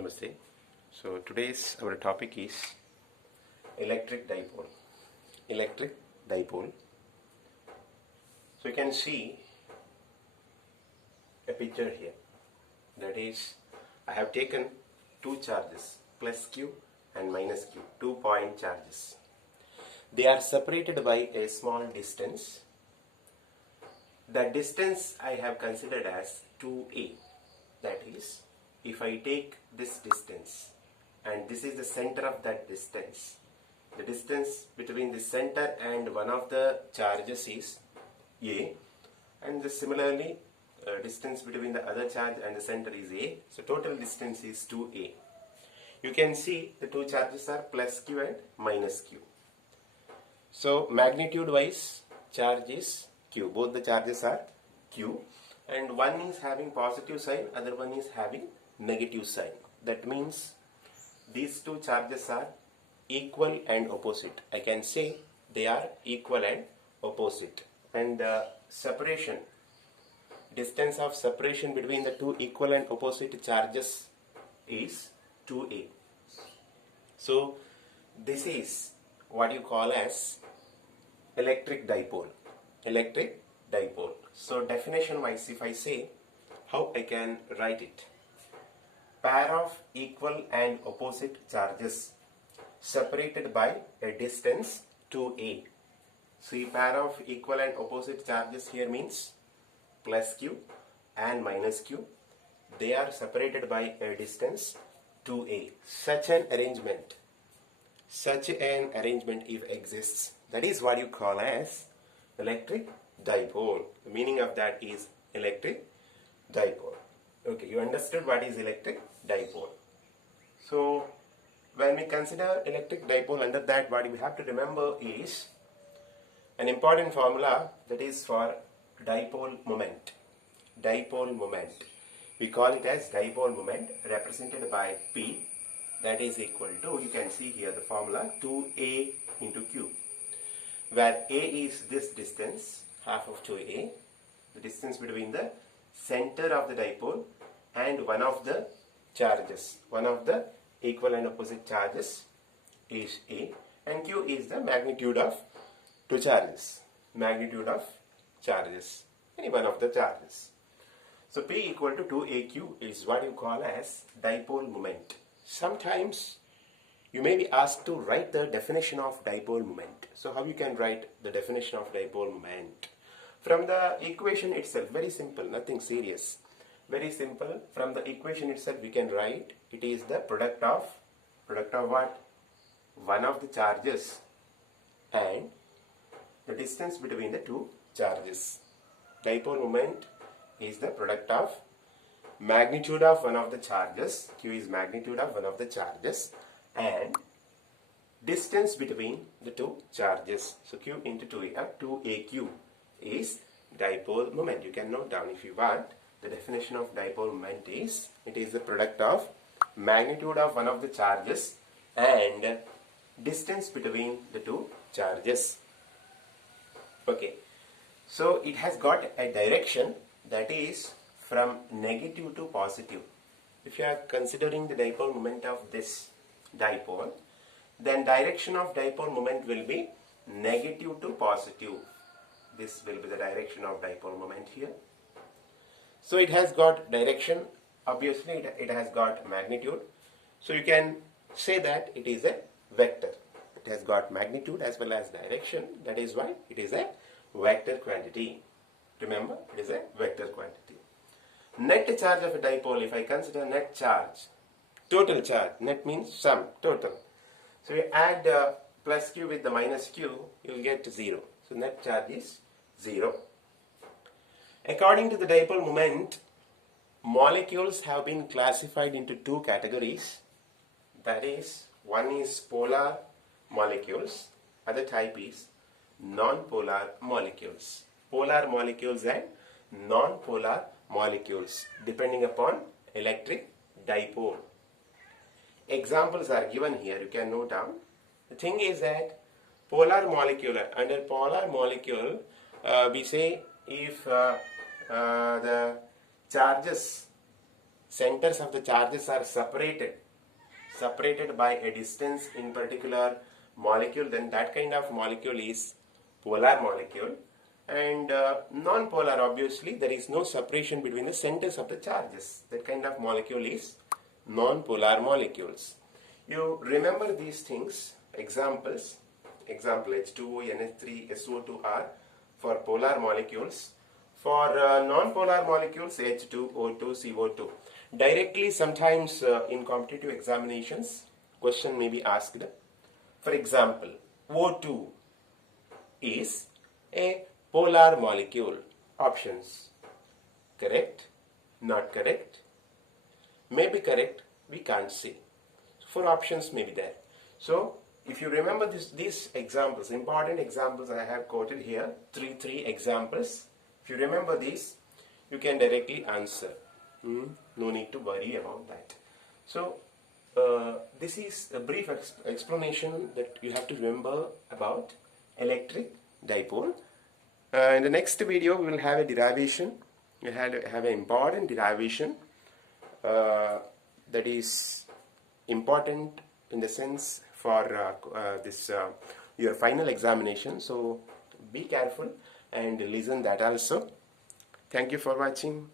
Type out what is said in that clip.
Namaste. So today's our topic is electric dipole. Electric dipole. So you can see a picture here. That is, I have taken two charges, plus Q and minus Q, 2-point charges. They are separated by a small distance. The distance I have considered as 2a. That is, if I take this distance and this is the center of that distance, the distance between the center and one of the charges is a, and similarly distance between the other charge and the center is a, so total distance is 2a. You can see the two charges are plus q and minus q. So magnitude wise charge is q, both the charges are q, and one is having positive sign, other one is having negative sign. That means these two charges are equal and opposite. I can say they are equal and opposite, and the separation, distance of separation between the two equal and opposite charges is 2a. So this is what you call as electric dipole. Electric dipole. So definition wise, if I say how I can write it: pair of equal and opposite charges separated by a distance 2a. See, pair of equal and opposite charges here means plus q and minus q. They are separated by a distance 2a. Such an arrangement if exists, that is what you call as electric dipole. The meaning of that is electric dipole. Okay, you understood what is electric dipole. So when we consider electric dipole, under that what we have to remember is an important formula, that is for dipole moment. Dipole moment. We call it as dipole moment, represented by P, that is equal to, you can see here the formula, 2a into q, where a is this distance, half of 2a, the distance between the center of the dipole and one of the charges, one of the equal and opposite charges is a, and q is the magnitude of two charges, any one of the charges. So P equal to 2aq is what you call as dipole moment. Sometimes you may be asked to write the definition of dipole moment. So how you can write the definition of dipole moment? From the equation itself, very simple, nothing serious. Very simple. From the equation itself we can write it is the product of what? One of the charges and the distance between the two charges. Dipole moment is the product of magnitude of one of the charges, q is magnitude of one of the charges, and distance between the two charges. So q into 2aq is dipole moment. You can note down if you want. The definition of dipole moment is, it is the product of magnitude of one of the charges and distance between the two charges. Okay, so it has got a direction, that is from negative to positive. If you are considering the dipole moment of this dipole, then direction of dipole moment will be negative to positive. This will be the direction of dipole moment here. So it has got direction, obviously it has got magnitude. So you can say that it is a vector. It has got magnitude as well as direction. That is why it is a vector quantity. Remember, it is a vector quantity. Net charge of a dipole, if I consider net charge, total charge, net means sum, total. So you add plus q with the minus q, you will get 0. So net charge is 0. According to the dipole moment, molecules have been classified into two categories. That is, one is polar molecules, other type is non-polar molecules. Polar molecules and non-polar molecules, depending upon electric dipole. Examples are given here, you can note down. The thing is that polar molecule, under polar molecule, we say if the charges centers of the charges are separated by a distance in particular molecule, then that kind of molecule is polar molecule. And non-polar, obviously there is no separation between the centers of the charges. That kind of molecule is non-polar molecules. You remember these things, examples. Example H2O, NH3, SO2 for polar molecules. For non-polar molecules, H2, O2, CO2. Directly, sometimes in competitive examinations, question may be asked. For example, O2 is a polar molecule. Options: correct, not correct, may be correct, we can't say. 4 options may be there. So, if you remember these examples, important examples I have quoted here, three examples. If you remember these, you can directly answer. No need to worry about that. So, this is a brief explanation that you have to remember about electric dipole. In the next video, we will have a derivation. We have an important derivation that is important in the sense for this your final examination. So be careful and listen that also. Thank you for watching.